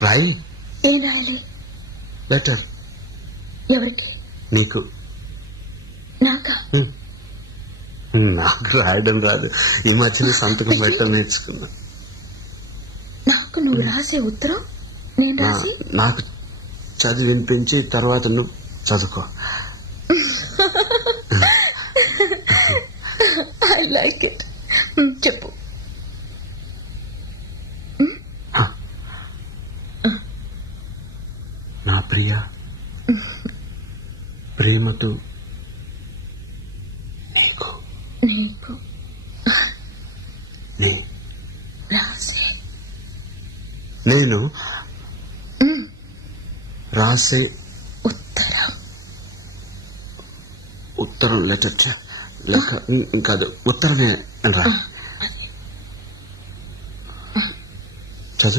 రాయి. ఏం రాయాలి? లెటర్. ఎవరికి? నీకు. నాకా? నాకు రాయడం రాదు. ఈ మధ్యన సంతకం పెట్టడం నేర్చుకున్నా. నాకు నువ్వు రాసే ఉత్తరం నేను రాసి నాకు చదివి వినిపించి తర్వాత నువ్వు చదువుకో. I like it. చెప్పు. నా ప్రియ, ప్రేమతో నీకు నీకు రాసే నేను రాసే ఉత్తరం లెటర్ కాదు, ఉత్తరమే రా.